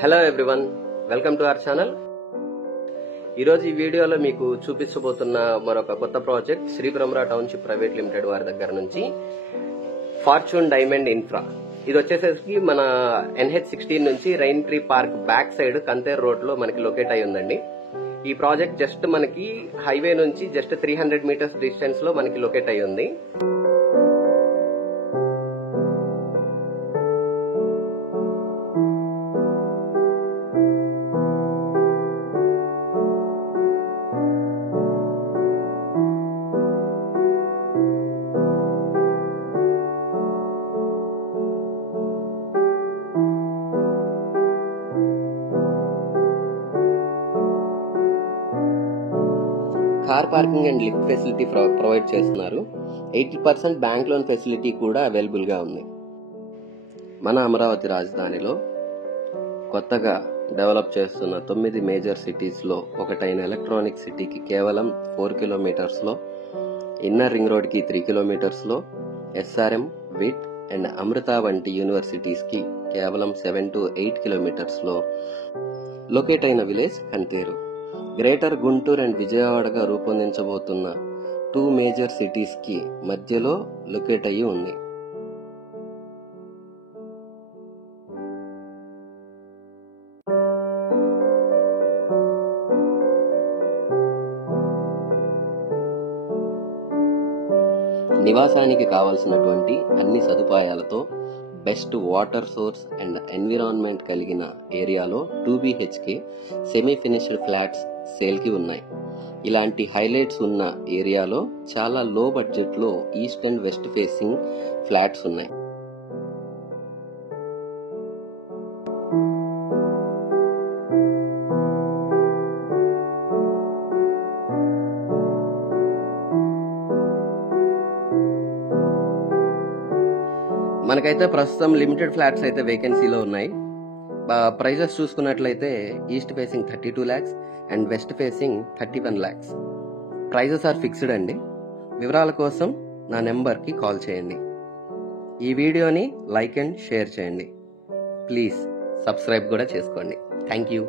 Hello everyone, welcome to our channel. ఈరోజు ఈ వీడియోలో మీకు చూపించబోతున్న మరొక కొత్త ప్రాజెక్ట్ శ్రీ బ్రహ్మరా టౌన్షిప్ ప్రైవేట్ లిమిటెడ్ వారి దగ్గర నుంచి ఫార్చ్యూన్ డైమండ్ ఇన్ఫ్రా. ఇది వచ్చేసరికి మన NH16 నుంచి rain tree park back side Kanteru road లో మనకి లొకేట్ అయి ఉందండి. ఈ ప్రాజెక్ట్ జస్ట్ మనకి హైవే నుంచి జస్ట్ 300 మీటర్స్ డిస్టెన్స్ లో మనకి లొకేట్ అయి ఉంది. Car parking and lift facility provide చేస్తున్నారు. 80% బ్యాంక్ లోన్ ఫెసిలిటీ కూడా అవైలబుల్ గా ఉంది. మన అమరావతి రాజధానిలో కొత్తగా డెవలప్ చేస్తున్న 9 మేజర్ సిటీస్ లో ఒకటైన ఎలక్ట్రానిక్ సిటీకి కేవలం 4 కిలోమీటర్స్ లో, ఇన్నర్ రింగ్ రోడ్ కి 3 కిలోమీటర్స్ లో, SRM, విట్ అండ్ అమృత వంటి యూనివర్సిటీస్ కి కేవలం 7 to 8 కిలోమీటర్స్ లో లొకేట్ అయిన village Kanteru. Greater Guntur and విజయవాడగా రూపొందించబోతున్న 2 మేజర్ సిటీస్ కి మధ్యలో లొకేట్ అయ్యి ఉంది. నివాసానికి కావలసినటువంటి అన్ని సదుపాయాలతో best water source and environment కలిగిన ఏరియాలో 2 BHK semi finished flats sale కి ఉన్నాయి. ఇలాంటి హైలైట్స్ ఉన్న ఏరియాలో చాలా లో బడ్జెట్ లో east and west facing flats ఉన్నాయి. మనకైతే ప్రస్తుతం లిమిటెడ్ ఫ్లాట్స్ అయితే వేకెన్సీలో ఉన్నాయి. ప్రైజెస్ చూసుకున్నట్లయితే east facing 32 lakhs and west facing 31 lakhs. Prices are fixed అండి. వివరాల కోసం నా నెంబర్కి కాల్ చేయండి. ఈ వీడియోని లైక్ అండ్ షేర్ చేయండి. ప్లీజ్ సబ్స్క్రైబ్ కూడా చేసుకోండి. Thank you.